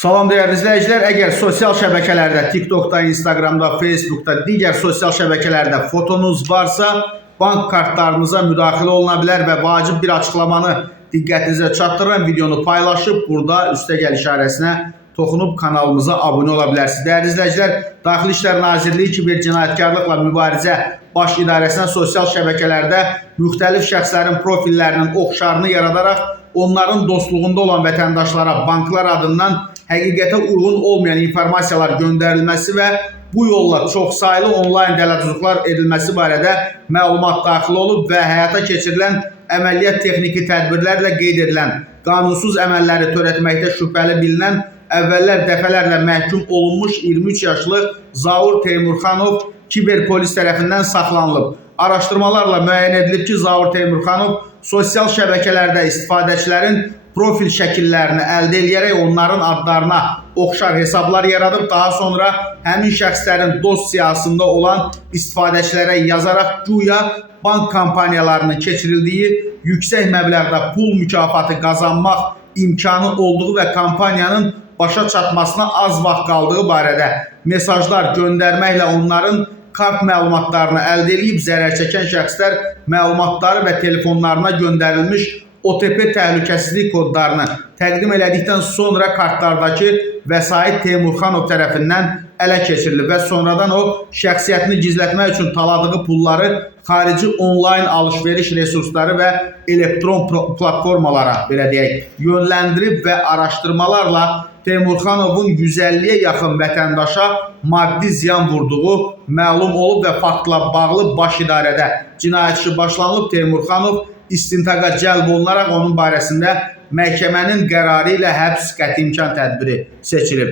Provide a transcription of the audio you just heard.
Salam dəyərli izləyicilər, əgər sosial şəbəkələrdə, TikTokda, Instagramda, Facebookda, digər sosial şəbəkələrdə fotonuz varsa, bank kartlarınıza müdaxilə oluna bilər və vacib bir açıqlamanı diqqətinizə çatdırıram. Videonu paylaşıb, burada üstəgəl işarəsinə toxunub kanalımıza abunə ola bilərsiniz. Dəyərli izləyicilər, Daxili İşlər Nazirliyi Kiber Cinayətkarlıqla Mübarizə Baş İdarəsinə sosial şəbəkələrdə müxtəlif şəxslərin profillərinin oxşarını yaradaraq onların dostluğunda olan vətəndaşlara banklar adından həqiqətə uyğun olmayan informasiyalar göndərilməsi və bu yolla çoxsaylı onlayn dələduzluqlar edilməsi barədə məlumat daxil olub və həyata keçirilən əməliyyat texniki tədbirlərlə qeyd edilən qanunsuz əməlləri törətməkdə şübhəli bilinən əvvəllər dəfələrlə məhkum olunmuş 23 yaşlı Zaur Teymurxanov Kiber polis tərəfindən saxlanılıb. Araşdırmalarla müəyyən edilib ki, Zaur Teymurxanov sosial şəbəkələrdə istifadəçilərin profil şəkillərini əldə edərək onların adlarına oxşar hesablar yaradıb, daha sonra həmin şəxslərin dost siyahısında olan istifadəçilərə yazaraq güya bank kampaniyalarının keçirildiyi yüksək məbləğdə pul mükafatı qazanmaq imkanı olduğu və kampaniyanın başa çatmasına az vaxt qaldığı barədə mesajlar göndərməklə onların kart məlumatlarını əldə edib zərər çəkən şəxslər məlumatları və telefonlarına göndərilmiş OTP təhlükəsizlik kodlarını təqdim elədikdən sonra kartlardakı vəsait Teymurxanov tərəfindən ələ keçirilib və sonradan o şəxsiyyətini gizlətmək üçün taladığı pulları xarici onlayn alış-veriş resursları və elektron platformalara yönləndirib və araşdırmalarla Teymurxanovun 150-yə yaxın vətəndaşa maddi ziyan vurduğu məlum olub və faktla bağlı baş idarədə cinayət işi başlanılıb. Teymurxanov istintaqa cəlb olunaraq onun barəsində məhkəmənin qərarı ilə həbs qəti imkan tədbiri seçilib.